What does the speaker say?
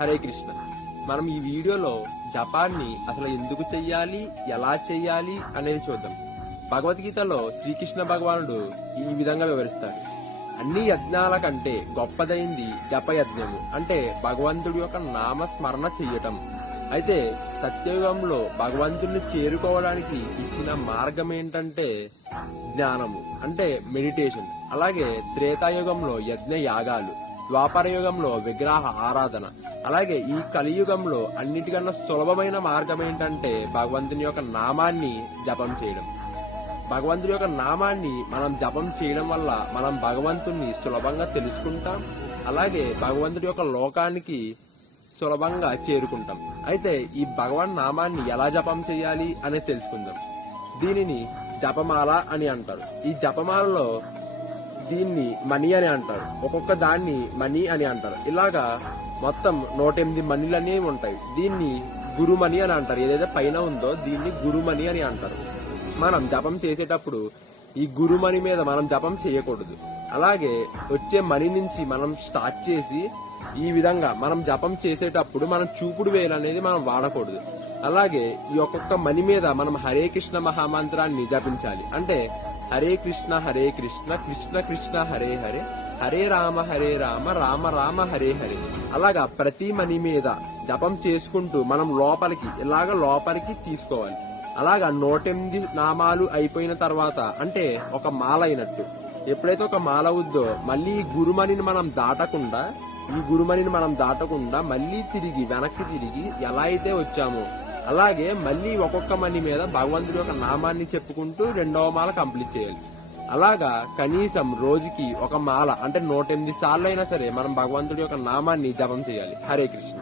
హరే కృష్ణ. మనం ఈ వీడియోలో జపాన్ని అసలు ఎందుకు చెయ్యాలి, ఎలా చెయ్యాలి అనేది చూద్దాం. భగవద్గీతలో శ్రీకృష్ణ భగవానుడు ఈ విధంగా వివరిస్తాడు. అన్ని యజ్ఞాల కంటే గొప్పదైంది జపయజ్ఞము, అంటే భగవంతుడి యొక్క నామస్మరణ చెయ్యటం. అయితే సత్యయుగంలో భగవంతుడిని చేరుకోవడానికి ఇచ్చిన మార్గం ఏంటంటే జ్ఞానము, అంటే మెడిటేషన్. అలాగే త్రేతాయుగంలో యజ్ఞ యాగాలు, ద్వాపర యుగంలో విగ్రహ ఆరాధన. అలాగే ఈ కలియుగంలో అన్నిటికన్నా సులభమైన మార్గం ఏంటంటే భగవంతుని యొక్క నామాన్ని జపం చేయడం. భగవంతుడి యొక్క నామాన్ని మనం జపం చేయడం వల్ల మనం భగవంతుణ్ణి సులభంగా తెలుసుకుంటాం. అలాగే భగవంతుడి యొక్క లోకానికి సులభంగా చేరుకుంటాం. అయితే ఈ భగవన్ నామాన్ని ఎలా జపం చేయాలి అనేది తెలుసుకుందాం. దీనిని జపమాల అని అంటారు. ఈ జపమాలలో దీన్ని మణి అని అంటారు, ఒక్కొక్క దాన్ని మణి అని అంటారు. ఇలాగా మొత్తం 108 మణిలనే ఉంటాయి. దీన్ని గురుమణి అని అంటారు. ఏదైతే పైన ఉందో దీన్ని గురుమణి అని అంటారు. మనం జపం చేసేటప్పుడు ఈ గురుమణి మీద మనం జపం చేయకూడదు. అలాగే వచ్చే మణి నుంచి మనం స్టార్ట్ చేసి ఈ విధంగా మనం జపం చేసేటప్పుడు మనం చూపుడు వేలు అనేది మనం వాడకూడదు. అలాగే ఈ ఒక్కొక్క మణి మీద మనం హరే కృష్ణ మహామంత్రాన్ని జపించాలి. అంటే హరే కృష్ణ కృష్ణ కృష్ణ హరే హరే, హరే రామ రామ రామ హరే హరే. అలాగా ప్రతి మణి మీద జపం చేసుకుంటూ మనం లోపలికి తీసుకోవాలి. అలాగా 108 నామాలు అయిపోయిన తర్వాత, అంటే ఒక మాల అయినట్టు. ఎప్పుడైతే ఒక మాల అవుద్దో మళ్ళీ ఈ గురుమణిని మనం దాటకుండా మళ్ళీ వెనక్కి తిరిగి ఎలా అయితే వచ్చామో అలాగే మళ్ళీ ఒక్కొక్క మణి మీద భగవంతుడి యొక్క నామాన్ని చెప్పుకుంటూ 2వ మాల కంప్లీట్ చేయాలి. అలాగా కనీసం రోజుకి ఒక మాల, అంటే 108 సార్లు అయినా సరే మనం భగవంతుడి యొక్క నామాన్ని జపం చేయాలి. హరే కృష్ణ.